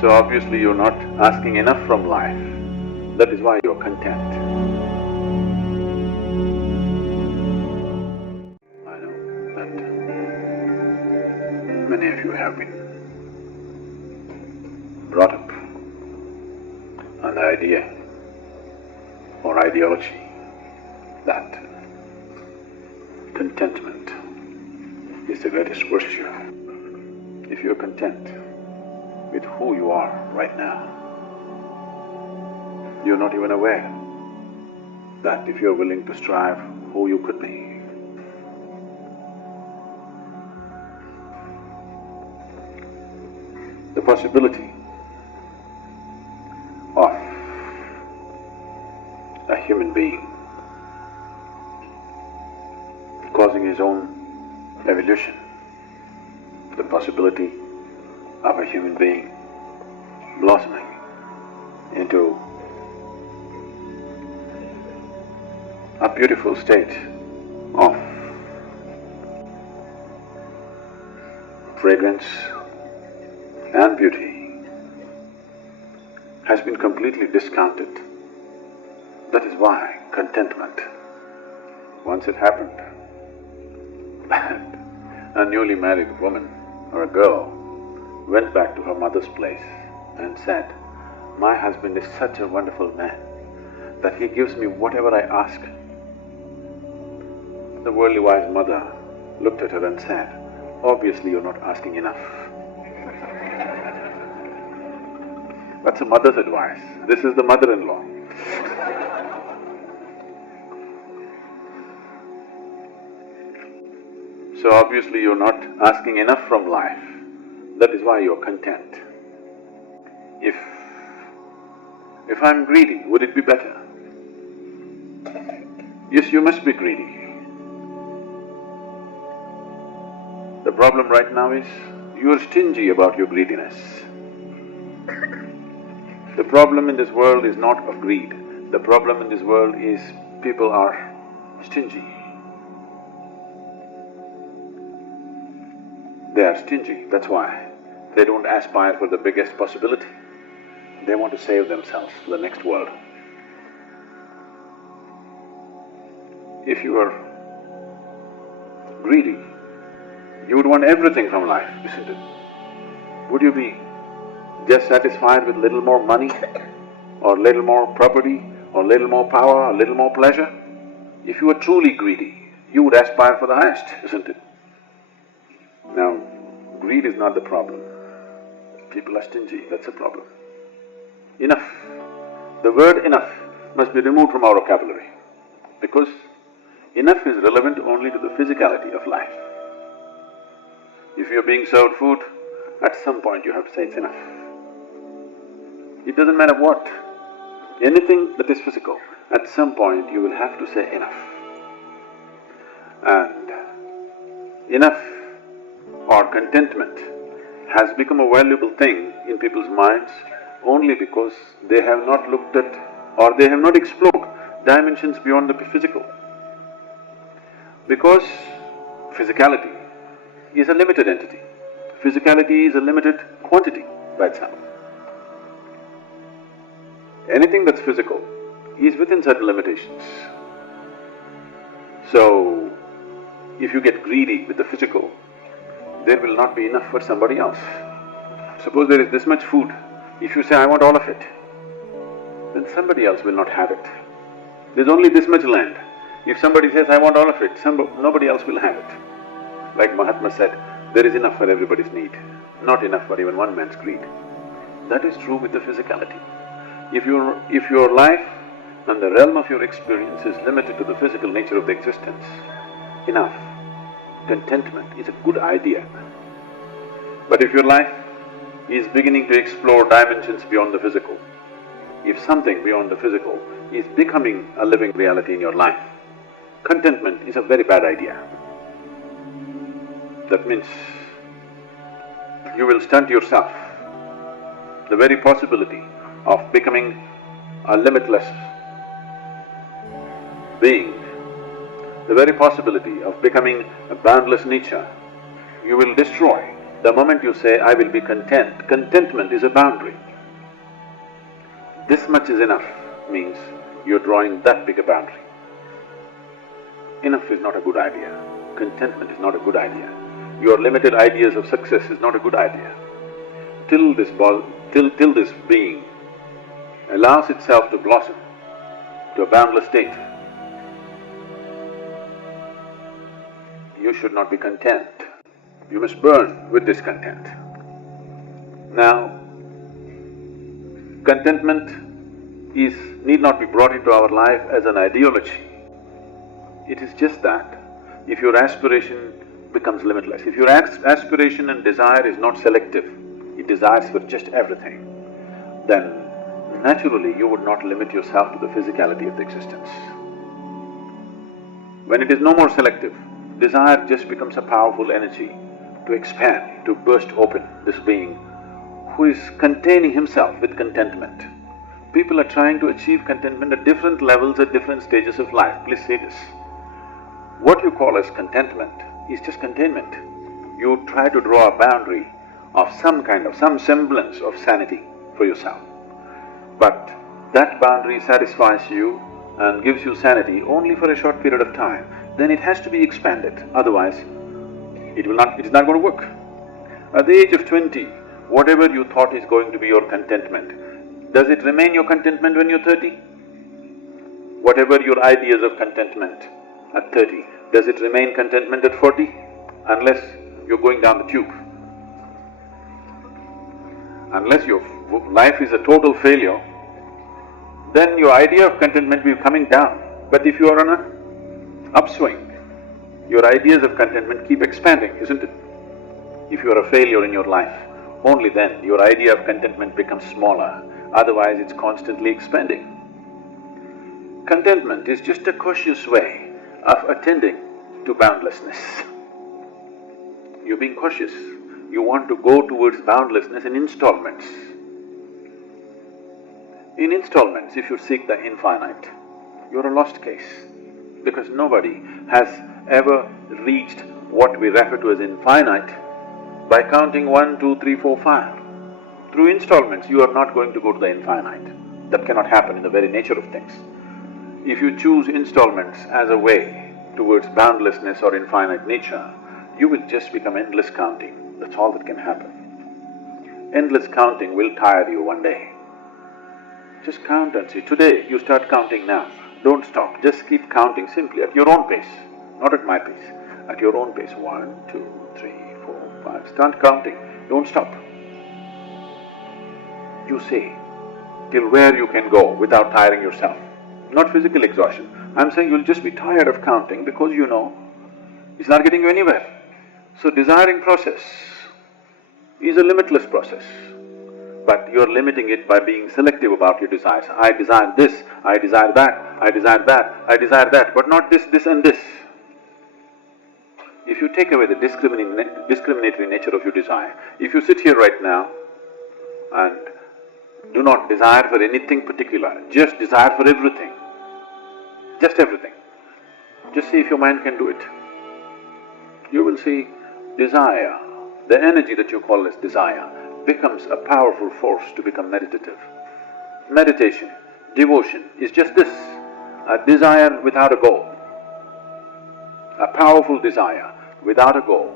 So obviously you're not asking enough from life. That is why you're content. I know that many of you have been brought up on the idea or ideology that contentment is the greatest virtue. If you're content with who you are right now, you're not even aware that if you're willing to strive, who you could be. The possibility of a human being causing his own evolution, the possibility of a human being blossoming into a beautiful state of fragrance and beauty has been completely discounted. That is why contentment, once it happened that a newly married woman or a girl went back to her mother's place and said, "My husband is such a wonderful man that he gives me whatever I ask." The worldly wise mother looked at her and said, "Obviously you're not asking enough." That's a mother's advice. This is the mother-in-law. So obviously you're not asking enough from life. That is why you're content. If I'm greedy, would it be better? Yes, you must be greedy. The problem right now is you're stingy about your greediness. The problem in this world is not of greed. The problem in this world is people are stingy. They are stingy, that's why. They don't aspire for the biggest possibility. They want to save themselves for the next world. If you are greedy, you would want everything from life, isn't it? Would you be just satisfied with little more money or little more property or little more power or little more pleasure? If you were truly greedy, you would aspire for the highest, isn't it? Now, greed is not the problem. People are stingy, that's the problem. Enough. The word enough must be removed from our vocabulary, because enough is relevant only to the physicality of life. If you're being served food, at some point you have to say it's enough. It doesn't matter what, anything that is physical, at some point you will have to say enough. And enough or contentment has become a valuable thing in people's minds only because they have not looked at or they have not explored dimensions beyond the physical. Because physicality is a limited entity. Physicality is a limited quantity by itself. Anything that's physical is within certain limitations. So, if you get greedy with the physical, there will not be enough for somebody else. Suppose there is this much food, if you say, "I want all of it," then somebody else will not have it. There's only this much land. If somebody says, "I want all of it," nobody else will have it. Like Mahatma said, there is enough for everybody's need, not enough for even one man's greed. That is true with the physicality. If your life and the realm of your experience is limited to the physical nature of the existence, enough, contentment is a good idea. But if your life is beginning to explore dimensions beyond the physical, if something beyond the physical is becoming a living reality in your life, contentment is a very bad idea. That means you will stunt yourself. The very possibility of becoming a limitless being, the very possibility of becoming a boundless nature, you will destroy The moment you say, I will be content, contentment is a boundary. This much is enough means you're drawing that big a boundary. Enough is not a good idea. Contentment is not a good idea. Your limited ideas of success is not a good idea. Till this being allows itself to blossom to a boundless state, you should not be content. You must burn with discontent. Now, contentment need not be brought into our life as an ideology. It is just that if your aspiration becomes limitless, if your aspiration and desire is not selective, it desires for just everything, then naturally you would not limit yourself to the physicality of the existence. When it is no more selective, desire just becomes a powerful energy to expand, to burst open this being who is containing himself with contentment. People are trying to achieve contentment at different levels, at different stages of life. Please say this. What you call as contentment is just containment. You try to draw a boundary of some semblance of sanity for yourself. But that boundary satisfies you and gives you sanity only for a short period of time. Then it has to be expanded, otherwise it is not going to work. At the age of 20, whatever you thought is going to be your contentment, does it remain your contentment when you're 30? Whatever your ideas of contentment at 30, does it remain contentment at 40? Unless you're going down the tube. Unless your life is a total failure, then your idea of contentment will be coming down. But if you are on an upswing, your ideas of contentment keep expanding, isn't it? If you are a failure in your life, only then your idea of contentment becomes smaller, otherwise it's constantly expanding. Contentment is just a cautious way of attending to boundlessness. You're being cautious. You want to go towards boundlessness in installments. In installments, if you seek the infinite, you're a lost case, because nobody has ever reached what we refer to as infinite by counting 1, 2, 3, 4, 5. Through installments, you are not going to go to the infinite. That cannot happen in the very nature of things. If you choose installments as a way towards boundlessness or infinite nature, you will just become endless counting. That's all that can happen. Endless counting will tire you one day. Just count and see. Today, you start counting now. Don't stop, just keep counting simply at your own pace, not at my pace. At your own pace. 1, 2, 3, 4, 5. Start counting, don't stop. You see till where you can go without tiring yourself. Not physical exhaustion. I'm saying you'll just be tired of counting because you know it's not getting you anywhere. So desiring process is a limitless process, but you're limiting it by being selective about your desires. I desire this, I desire that, I desire that, I desire that, but not this, this and this. If you take away the discriminatory nature of your desire, if you sit here right now and do not desire for anything particular, just desire for everything, just everything, just see if your mind can do it. You will see desire, the energy that you call as desire, becomes a powerful force to become meditative. Meditation, devotion is just this, a desire without a goal, a powerful desire without a goal.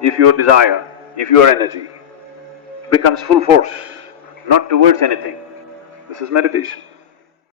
If your desire, if your energy becomes full force, not towards anything, this is meditation.